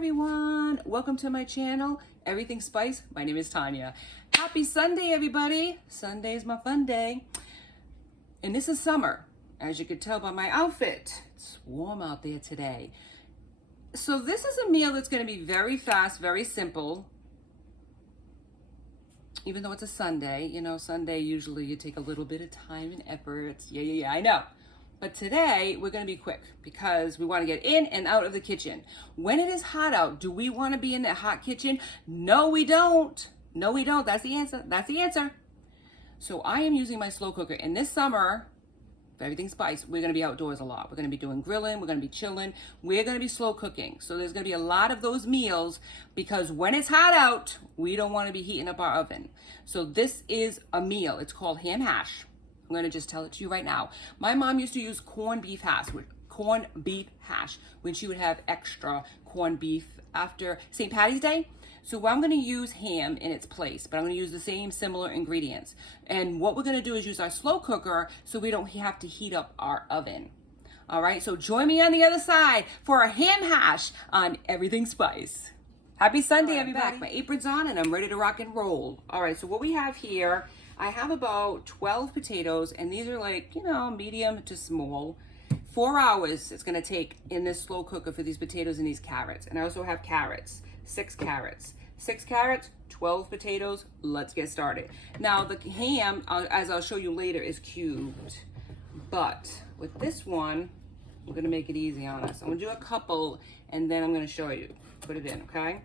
everyone, welcome to my channel, Everything Spice. My name is Tanya. Happy Sunday, everybody. Sunday is my fun day. And this is summer, as you can tell by my outfit. It's warm out there today. So this is a meal that's going to be very fast, very simple. Even though it's a Sunday, you know, Sunday usually you take a little bit of time and effort. Yeah, I know. But today we're going to be quick because we want to get in and out of the kitchen. When it is hot out, do we want to be in that hot kitchen? No, we don't. No, we don't. That's the answer. That's the answer. So I am using my slow cooker. And this summer, for Everything Spice, we're going to be outdoors a lot. We're going to be doing grilling. We're going to be chilling. We're going to be slow cooking. So there's going to be a lot of those meals because when it's hot out, we don't want to be heating up our oven. So this is a meal. It's called ham hash. I'm going to just tell it to you right now. My mom used to use corned beef hash when she would have extra corned beef after St. Patty's Day. So I'm going to use ham in its place, but I'm going to use the same similar ingredients. And what we're going to do is use our slow cooker so we don't have to heat up our oven. All right, so join me on the other side for a ham hash on Everything Spice. Happy Sunday, everybody. My apron's on and I'm ready to rock and roll. All right, so what we have here, I have about 12 potatoes, and these are like, you know, medium to small. 4 hours it's gonna take in this slow cooker for these potatoes and these carrots. And I also have carrots, 6 carrots. 6 carrots, 12 potatoes, let's get started. Now the ham, as I'll show you later, is cubed. But with this one, we're gonna make it easy on us. I'm gonna do a couple, and then I'm gonna show you. Put it in, okay?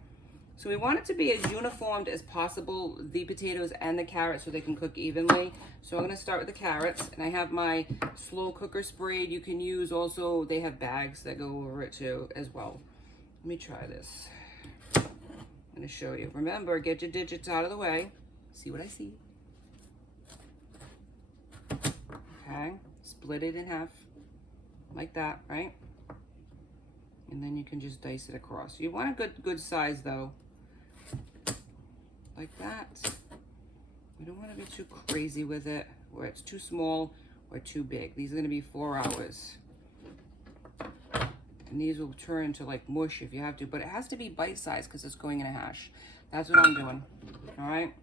So we want it to be as uniformed as possible, the potatoes and the carrots, so they can cook evenly. So I'm gonna start with the carrots, and I have my slow cooker sprayed. You can use also, they have bags that go over it too as well. Let me try this. I'm gonna show you. Remember, get your digits out of the way. See what I see. Okay, split it in half, like that, right? And then you can just dice it across. You want a good size though. Like that. We don't want to be too crazy with it, where it's too small or too big. These are going to be 4 hours. And these will turn into like mush if you have to, but it has to be bite-sized because it's going in a hash. That's what I'm doing. All right.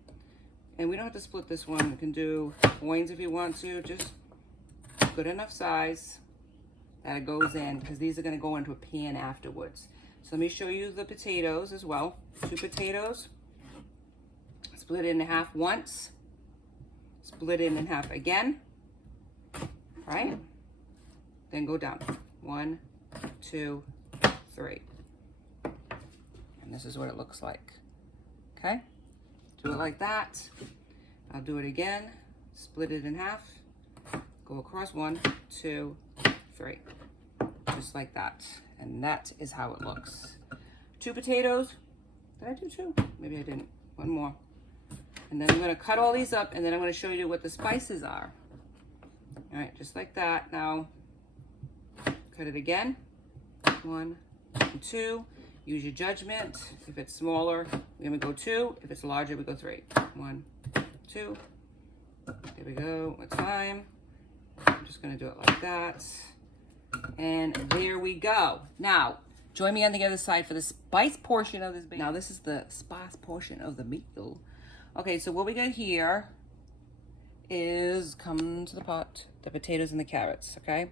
And we don't have to split this one. You can do coins if you want to, just good enough size that it goes in, because these are going to go into a pan afterwards. So let me show you the potatoes as well. 2 potatoes. Split it in half once, split it in half again, right? Then go down. 1, 2, 3. And this is what it looks like. Okay? Do it like that. I'll do it again. Split it in half. Go across. 1, 2, 3. Just like that. And that is how it looks. 2 potatoes. Did I do 2? Maybe I didn't. 1 more. And then I'm going to cut all these up, and then I'm going to show you what the spices are. All right, just like that. Now, cut it again. 1 and 2. Use your judgment. If it's smaller, we're going to go 2. If it's larger, we go 3. 1, 2. There we go. One time. I'm just going to do it like that. And there we go. Now, join me on the other side for the spice portion of this meal. Now, this is the spice portion of the meal. Okay, so what we got here is, come to the pot, the potatoes and the carrots, okay?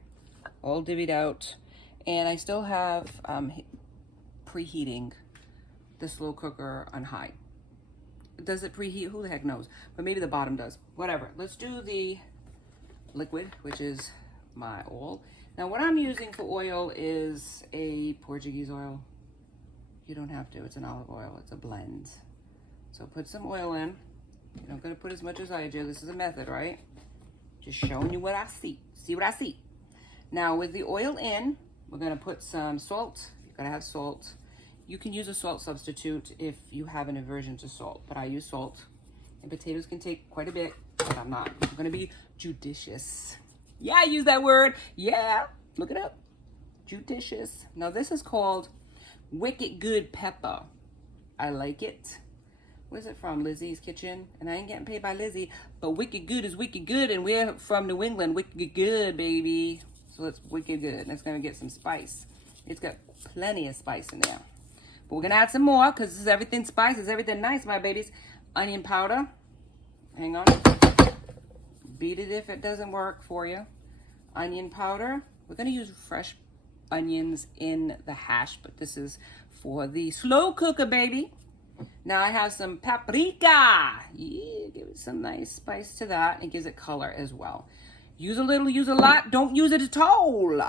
All divvied out. And I still have preheating the slow cooker on high. Does it preheat? Who the heck knows? But maybe the bottom does. Whatever. Let's do the liquid, which is my oil. Now, what I'm using for oil is a Portuguese oil. You don't have to. It's an olive oil. It's a blend. So put some oil in. You're not going to put as much as I do. This is a method, right? Just showing you what I see. See what I see. Now, with the oil in, we're going to put some salt. You've got to have salt. You can use a salt substitute if you have an aversion to salt, but I use salt. And potatoes can take quite a bit, but I'm not. I'm going to be judicious. Yeah, I use that word. Yeah, look it up. Judicious. Now, this is called Wicked Good Pepper. I like it. Where's it from? Lizzie's Kitchen. And I ain't getting paid by Lizzie, but Wicked Good is wicked good, and we're from New England. Wicked good, baby. So it's wicked good, and it's going to get some spice. It's got plenty of spice in there. But we're gonna add some more because this is everything spices, everything nice, my babies. Onion powder. Hang on. Beat it if it doesn't work for you. Onion powder. We're gonna use fresh onions in the hash, but this is for the slow cooker, baby. Now I have some paprika. Yeah, give it some nice spice to that. It gives it color as well. Use a little, use a lot. Don't use it at all.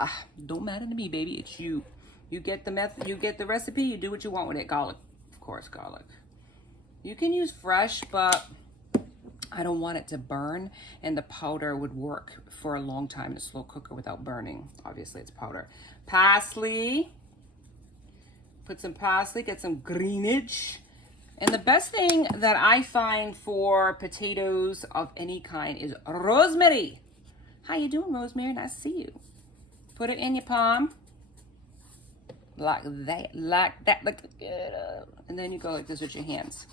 Don't matter to me, baby. It's you. You get the method. You get the recipe. You do what you want with it. Garlic, of course, garlic. You can use fresh, but I don't want it to burn, and the powder would work for a long time in a slow cooker without burning. Obviously, it's powder. Parsley. Put some parsley. Get some greenage. And the best thing that I find for potatoes of any kind is rosemary. How you doing, Rosemary? Nice to see you. Put it in your palm. Like that, like that. Look it. And then you go like this with your hands.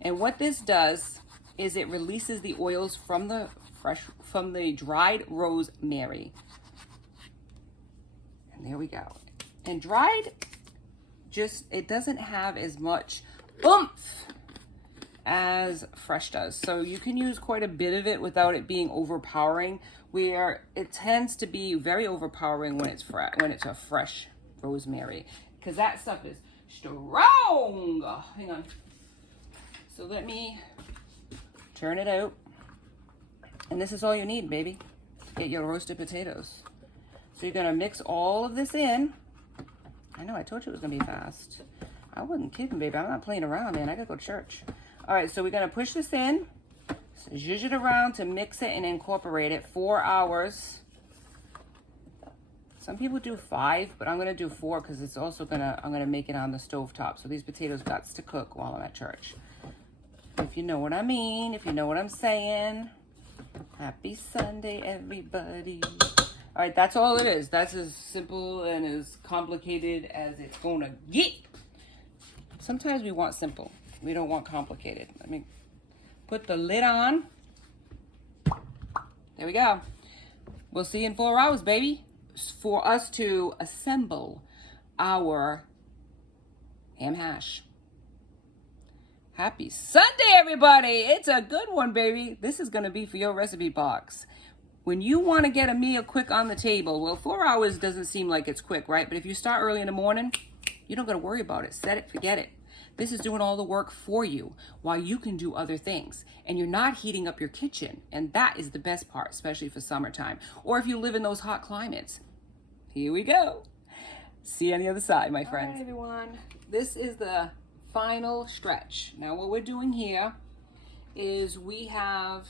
And what this does is it releases the oils from the dried rosemary. And there we go. And dried, it doesn't have as much oomph as fresh does. So you can use quite a bit of it without it being overpowering, where it tends to be very overpowering when it's a fresh rosemary, because that stuff is strong. Hang on. So let me turn it out. And this is all you need, baby, to get your roasted potatoes. So you're gonna mix all of this in. I know, I told you it was gonna be fast. I wasn't kidding, baby. I'm not playing around, man. I gotta go to church. All right, so we're gonna push this in, zhuzh it around to mix it and incorporate it. 4 hours. Some people do 5, but I'm gonna do 4 because it's also I'm gonna make it on the stove top. So these potatoes got to cook while I'm at church. If you know what I mean, if you know what I'm saying. Happy Sunday, everybody. All right, that's all it is. That's as simple and as complicated as it's gonna get. Sometimes we want simple. We don't want complicated. Let me put the lid on. There we go. We'll see you in 4 hours, baby, for us to assemble our ham hash. Happy Sunday, everybody. It's a good one, baby. This is going to be for your recipe box. When you want to get a meal quick on the table, well, 4 hours doesn't seem like it's quick, right? But if you start early in the morning, you don't got to worry about it. Set it, forget it. This is doing all the work for you while you can do other things. And you're not heating up your kitchen. And that is the best part, especially for summertime. Or if you live in those hot climates. Here we go. See you on the other side, my friends. All right, everyone. This is the final stretch. Now, what we're doing here is we have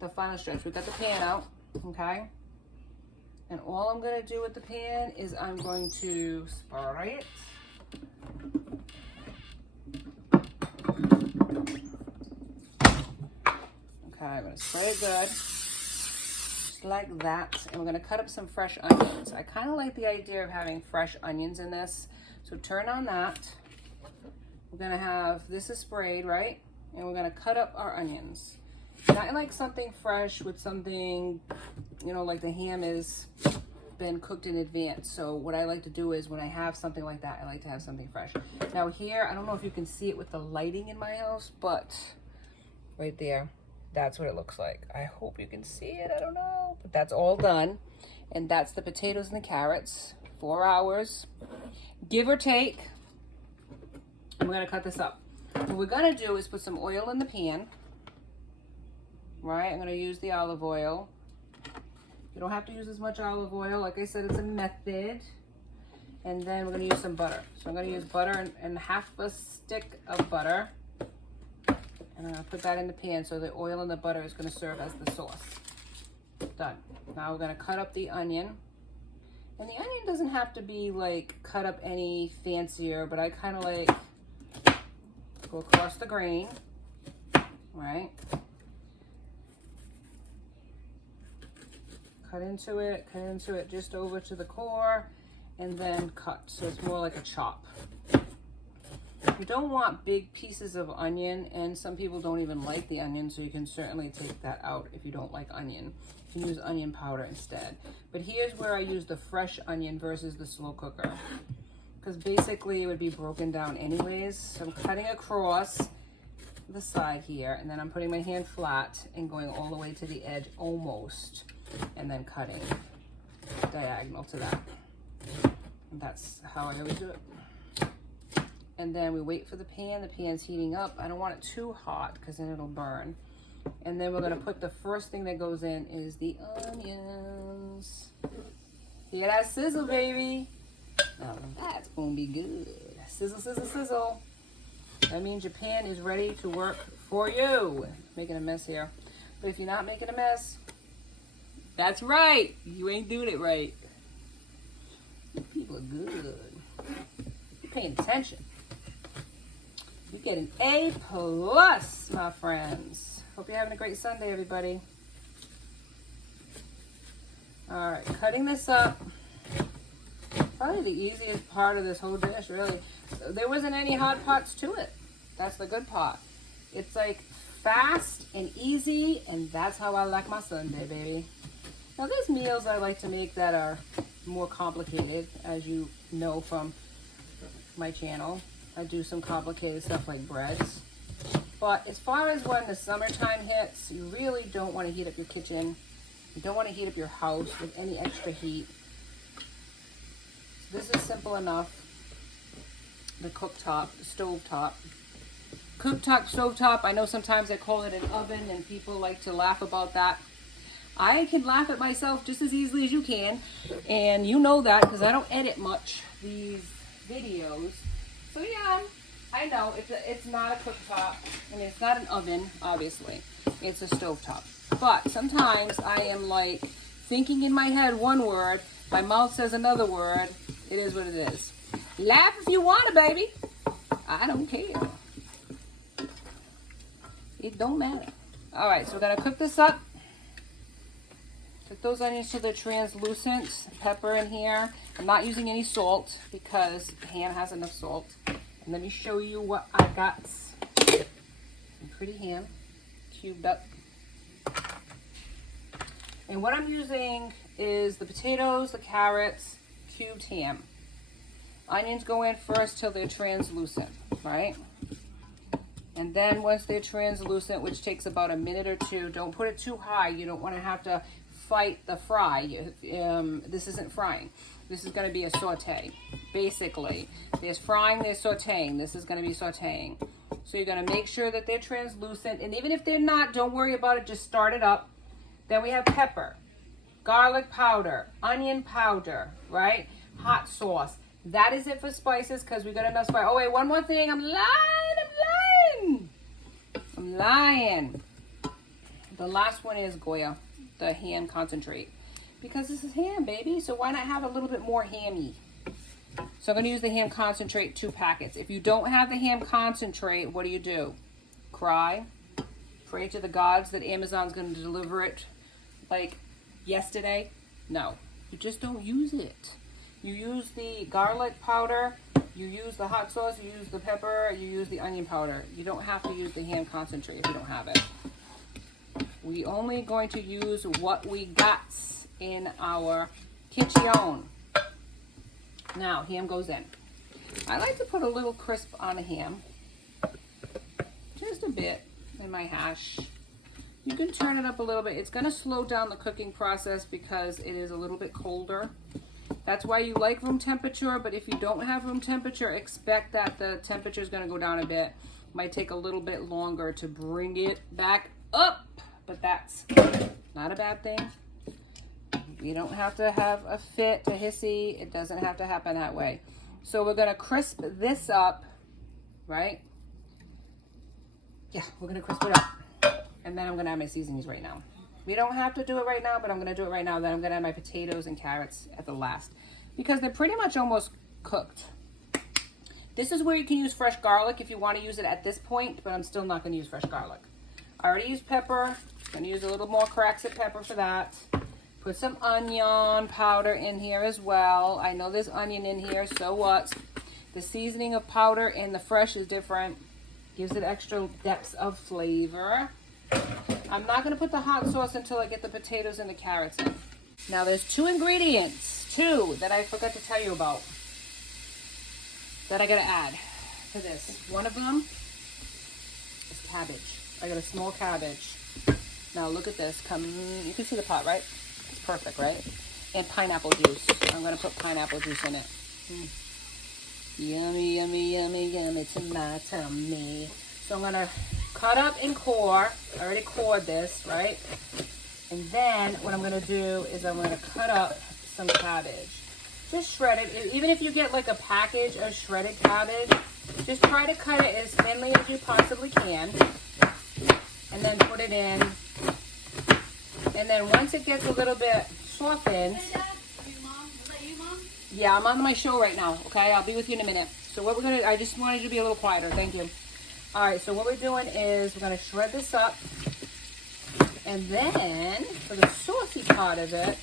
the final stretch. We've got the pan out, okay? And all I'm going to do with the pan is I'm going to spray it. Okay, I'm going to spray it good, just like that. And we're going to cut up some fresh onions. I kind of like the idea of having fresh onions in this. So turn on that. We're going to have, this is sprayed, right? And we're going to cut up our onions. And I like something fresh with something, you know, like the ham is been cooked in advance. So what I like to do is when I have something like that, I like to have something fresh. Now here, I don't know if you can see it with the lighting in my house, but right there, that's what it looks like. I hope you can see it, I don't know, but that's all done. And that's the potatoes and the carrots, 4 hours, give or take. And we're gonna cut this up. What we're gonna do is put some oil in the pan, right? I'm gonna use the olive oil. You don't have to use as much olive oil. Like I said, it's a method. And then we're gonna use some butter. So I'm gonna use butter and half a stick of butter. And I'm gonna put that in the pan so the oil and the butter is gonna serve as the sauce. Done. Now we're gonna cut up the onion. And the onion doesn't have to be like cut up any fancier, but I kind of like go across the grain, right? Cut into it just over to the core, and then cut. So it's more like a chop. You don't want big pieces of onion, and some people don't even like the onion, so you can certainly take that out if you don't like onion. You can use onion powder instead. But here's where I use the fresh onion versus the slow cooker. because basically it would be broken down anyways. So I'm cutting across the side here, and then I'm putting my hand flat and going all the way to the edge almost, and then cutting diagonal to that. And that's how I always do it. And then we wait for the pan. The pan's heating up. I don't want it too hot because then it'll burn. And then we're gonna put the first thing that goes in is the onions. Hear that sizzle, baby? Now that's gonna be good. Sizzle, sizzle, sizzle. That means your pan is ready to work for you. Making a mess here. But if you're not making a mess, that's right. You ain't doing it right. People are good. You're paying attention. You get an A+, my friends. Hope you're having a great Sunday, everybody. All right, cutting this up. Probably the easiest part of this whole dish, really. There wasn't any hot pots to it. That's the good part. It's like fast and easy, and that's how I like my Sunday, baby. Now, there's meals I like to make that are more complicated, as you know from my channel. I do some complicated stuff like breads. But as far as when the summertime hits, you really don't want to heat up your kitchen. You don't want to heat up your house with any extra heat. So this is simple enough. The cooktop, the stovetop. Cooktop, stovetop, I know sometimes they call it an oven and people like to laugh about that. I can laugh at myself just as easily as you can. And you know that because I don't edit much these videos. So yeah, I know it's not a cooktop. I mean, it's not an oven, obviously. It's a stovetop. But sometimes I am like thinking in my head one word, my mouth says another word. It is what it is. Laugh if you want to, baby. I don't care. It don't matter. All right, so we're going to cook this up. Cook those onions till they're translucent. Pepper in here. I'm not using any salt because ham has enough salt. And let me show you what I got. Some pretty ham, cubed up. And what I'm using is the potatoes, the carrots, cubed ham. Onions go in first till they're translucent, right? And then once they're translucent, which takes about a minute or two, don't put it too high. You don't want to have to fight the fry. This isn't frying. This is going to be a saute, basically. There's frying, there's sauteing. This is going to be sauteing. So you're going to make sure that they're translucent. And even if they're not, don't worry about it. Just start it up. Then we have pepper, garlic powder, onion powder, right? Hot sauce. That is it for spices because we got enough spice. Oh, wait, one more thing. I'm lying. The last one is Goya, the ham concentrate. Because this is ham, baby. So why not have a little bit more hammy? So I'm going to use the ham concentrate, 2 packets. If you don't have the ham concentrate, what do? Cry. Pray to the gods that Amazon's going to deliver it like yesterday. No, you just don't use it. You use the garlic powder, you use the hot sauce, you use the pepper, you use the onion powder. You don't have to use the ham concentrate if you don't have it. We only going to use what we got in our kitchen. Now, ham goes in. I like to put a little crisp on a ham. Just a bit in my hash. You can turn it up a little bit. It's going to slow down the cooking process because it is a little bit colder. That's why you like room temperature, but if you don't have room temperature, expect that the temperature is going to go down a bit. Might take a little bit longer to bring it back up, but that's not a bad thing. You don't have to have a fit, a hissy. It doesn't have to happen that way. So we're going to crisp this up, right? Yeah, we're going to crisp it up. And then I'm going to add my seasonings right now. We don't have to do it right now, but I'm going to do it right now. Then I'm going to add my potatoes and carrots at the last because they're pretty much almost cooked. This is where you can use fresh garlic if you want to use it at this point, but I'm still not going to use fresh garlic. I already used pepper. I'm going to use a little more cracked pepper for that. Put some onion powder in here as well. I know there's onion in here, so what? The seasoning of powder and the fresh is different. Gives it extra depths of flavor. I'm not going to put the hot sauce until I get the potatoes and the carrots in. Now there's 2 ingredients, that I forgot to tell you about. that I gotta add to this. One of them is cabbage. I got a small cabbage. Now look at this. You can see the pot, right? It's perfect, right? And pineapple juice. I'm gonna put pineapple juice in it. Yummy, yummy, yummy, yummy to my tummy. So I'm gonna cut up and core. I already cored this, right? And then what I'm gonna do is I'm gonna cut up some cabbage. Just shred it. Even if you get like a package of shredded cabbage, just try to cut it as thinly as you possibly can. And then put it in. And then once it gets a little bit softened. Hey, Dad, Mom? Was that you, Mom? Yeah, I'm on my show right now, okay? I'll be with you in a minute. So what we're gonna, I just wanted you to be a little quieter, thank you. All right, so what we're doing is we're gonna shred this up. And then, for the saucy part of it,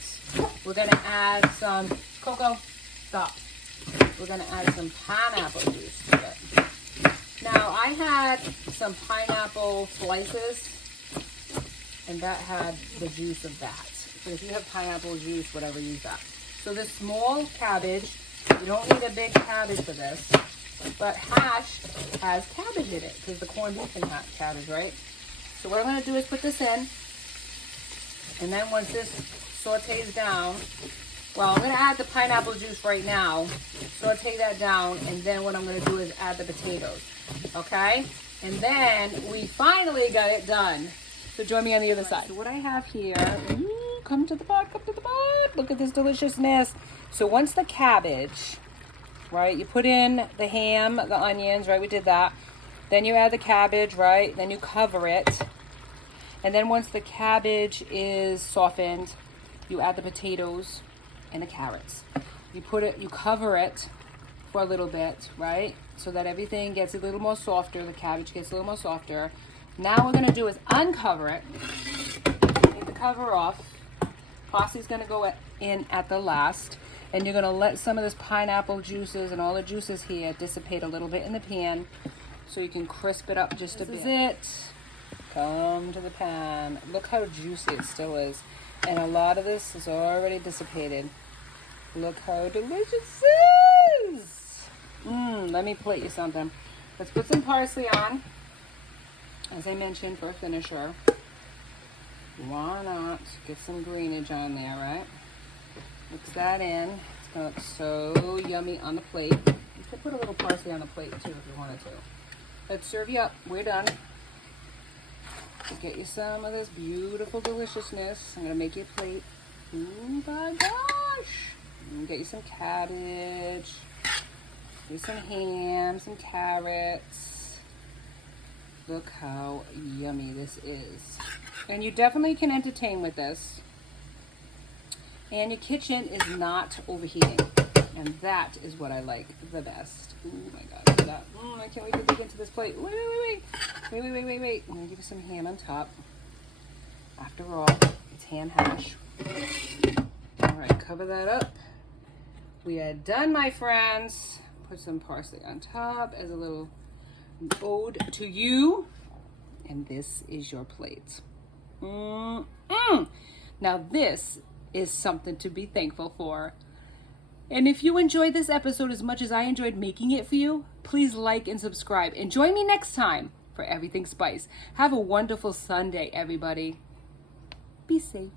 we're gonna add some, Coco, stop. We're gonna add some pineapple juice to it. Now, I had some pineapple slices, and that had the juice of that. So if you have pineapple juice, whatever, use that. So this small cabbage, you don't need a big cabbage for this, but hash has cabbage in it, because the corned beef can have cabbage, right? So what I'm gonna do is put this in, and then once this sautés down, well, I'm gonna add the pineapple juice right now, saute that down, and then what I'm gonna do is add the potatoes, okay? And then we finally got it done. So join me on the other side. So what I have here, come to the pot, come to the pot. Look at this deliciousness. So once the cabbage, right, you put in the ham, the onions, right, we did that. Then you add the cabbage, right, then you cover it. And then once the cabbage is softened, you add the potatoes and the carrots. You cover it for a little bit, right? So that everything gets a little more softer, the cabbage gets a little more softer. Now what we're gonna do is uncover it, take the cover off. Possie's gonna go in at the last, and you're gonna let some of this pineapple juices and all the juices here dissipate a little bit in the pan so you can crisp it up just a bit. This is it. Come to the pan. Look how juicy it still is. And a lot of this is already dissipated. Look how delicious it is. Let me plate you something. Let's put some parsley on. As I mentioned, for a finisher. Why not get some greenage on there, right? Mix that in. It's gonna look so yummy on the plate. You could put a little parsley on the plate too if you wanted to. Let's serve you up. We're done. So get you some of this beautiful deliciousness. I'm gonna make you a plate. Oh my gosh! Get you some cabbage. Get you some ham, some carrots. Look how yummy this is. And you definitely can entertain with this. And your kitchen is not overheating. And that is what I like the best. Oh my God, look at that. I can't wait to dig into this plate. Wait. I'm gonna give you some ham on top. After all, it's hand hash. All right, cover that up. We are done, my friends. Put some parsley on top as a little ode to you. And this is your plate. Now this is something to be thankful for. And if you enjoyed this episode as much as I enjoyed making it for you, please like and subscribe. And join me next time for Everything Spice. Have a wonderful Sunday, everybody. Be safe.